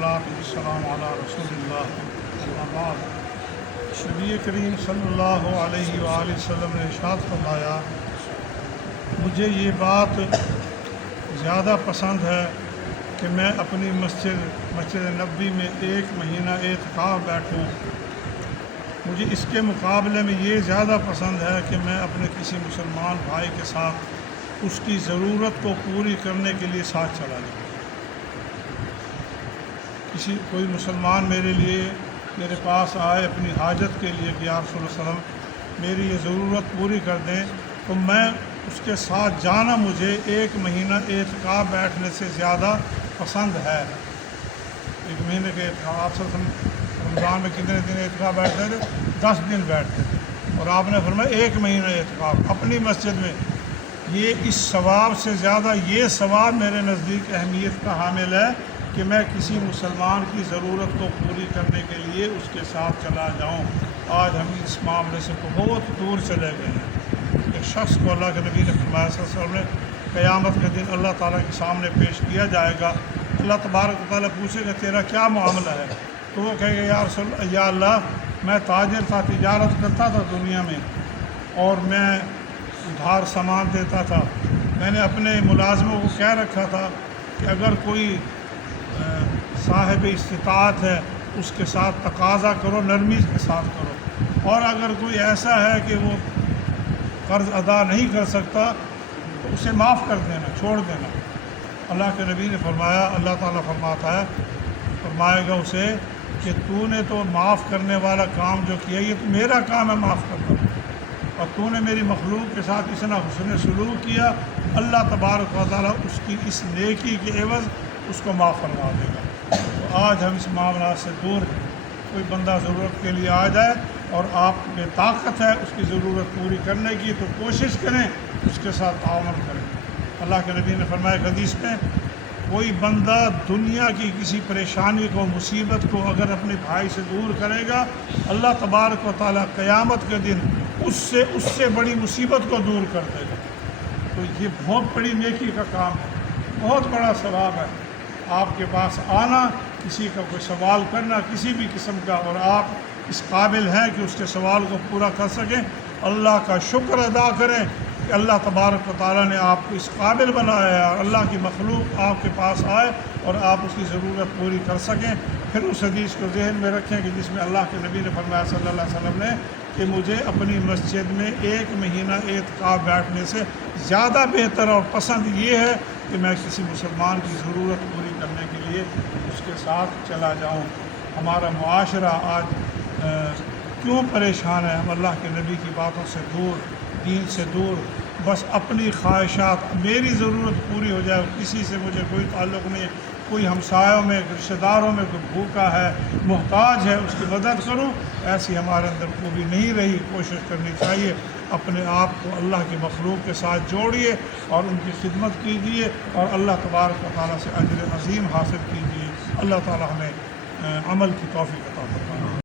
والصلاة والسلام علی رسول اللہ اما بعد۔ نبی کریم صلی اللہ علیہ وآلہ وسلم نے ارشاد فرمایا، مجھے یہ بات زیادہ پسند ہے کہ میں اپنی مسجد نبوی میں 1 مہینہ اعتکاف بیٹھوں۔ مجھے اس کے مقابلے میں یہ زیادہ پسند ہے کہ میں اپنے کسی مسلمان بھائی کے ساتھ اس کی ضرورت کو پوری کرنے کے لیے ساتھ چلا جاؤں۔ کوئی مسلمان میرے پاس آئے اپنی حاجت کے لیے کہ یا رسول اللہ صلی اللہ علیہ وسلم میری یہ ضرورت پوری کر دیں، تو میں اس کے ساتھ جانا مجھے 1 مہینہ اعتکاف بیٹھنے سے زیادہ پسند ہے۔ 1 مہینے کے اعتکاف، آپ صلی اللہ علیہ وسلم رمضان میں کتنے دن اعتکاف بیٹھتے تھے؟ 10 دن بیٹھتے تھے، اور آپ نے فرمایا 1 مہینہ اعتکاف اپنی مسجد میں۔ یہ اس ثواب سے زیادہ یہ ثواب میرے نزدیک اہمیت کا حامل ہے کہ میں کسی مسلمان کی ضرورت کو پوری کرنے کے لیے اس کے ساتھ چلا جاؤں۔ آج ہم اس معاملے سے بہت دور چلے گئے ہیں۔ ایک شخص کو اللہ کے نبی نے فرمایا صلی اللہ علیہ وسلم نے، قیامت کے دن اللہ تعالیٰ کے سامنے پیش کیا جائے گا۔ اللہ تبارک و تعالیٰ پوچھے گا تیرا کیا معاملہ ہے؟ تو وہ کہے گا یا اللہ میں تاجر تھا، تجارت کرتا تھا دنیا میں، اور میں ادھار سامان دیتا تھا۔ میں نے اپنے ملازموں کو کہہ رکھا تھا کہ اگر کوئی صاحب استطاعت ہے اس کے ساتھ تقاضا کرو، نرمی کے ساتھ کرو، اور اگر کوئی ایسا ہے کہ وہ قرض ادا نہیں کر سکتا تو اسے معاف کر دینا، چھوڑ دینا۔ اللہ کے نبی نے فرمایا، اللہ تعالیٰ فرمائے گا اسے کہ تو نے تو معاف کرنے والا کام جو کیا، یہ تو میرا کام ہے معاف کرنا، اور تو نے میری مخلوق کے ساتھ اتنا حسن سلوک کیا، اللہ تبارک و تعالیٰ اس کی اس نیکی کے عوض اس کو معاف فرما دے گا۔ تو آج ہم اس معاملات سے دور ہیں۔ کوئی بندہ ضرورت کے لیے آ جائے اور آپ میں طاقت ہے اس کی ضرورت پوری کرنے کی، تو کوشش کریں اس کے ساتھ تعاون کریں۔ اللہ کے نبی نے فرمایا حدیث میں، کوئی بندہ دنیا کی کسی پریشانی کو، مصیبت کو اگر اپنے بھائی سے دور کرے گا، اللہ تبارک و تعالیٰ قیامت کے دن اس سے بڑی مصیبت کو دور کر دے گا۔ تو یہ بہت بڑی نیکی کا کام ہے، بہت بڑا ثواب ہے۔ آپ کے پاس آنا، کسی کا کوئی سوال کرنا کسی بھی قسم کا، اور آپ اس قابل ہیں کہ اس کے سوال کو پورا کر سکیں، اللہ کا شکر ادا کریں کہ اللہ تبارک و تعالیٰ نے آپ کو اس قابل بنایا ہے، اور اللہ کی مخلوق آپ کے پاس آئے اور آپ اس کی ضرورت پوری کر سکیں۔ پھر اس حدیث کو ذہن میں رکھیں کہ جس میں اللہ کے نبی نے فرمایا صلی اللہ علیہ وسلم نے کہ مجھے اپنی مسجد میں 1 مہینہ اعتکاف بیٹھنے سے زیادہ بہتر اور پسند یہ ہے کہ میں کسی مسلمان کی ضرورت پوری کرنے کے لیے اس کے ساتھ چلا جاؤں۔ ہمارا معاشرہ آج کیوں پریشان ہے؟ ہم اللہ کے نبی کی باتوں سے دور، دین سے دور، بس اپنی خواہشات، میری ضرورت پوری ہو جائے، کسی سے مجھے کوئی تعلق نہیں ہے، کوئی ہمسایوں میں، رشتہ داروں میں کوئی بھوکا ہے، محتاج ہے، اس کی مدد کروں، ایسی ہمارے اندر خوبی نہیں رہی۔ کوشش کرنی چاہیے اپنے آپ کو اللہ کی مخلوق کے ساتھ جوڑیے اور ان کی خدمت کیجیے، اور اللہ تبارک و تعالیٰ سے اجر عظیم حاصل کیجیے۔ اللہ تعالیٰ ہمیں عمل کی توفیق عطا فرمائے۔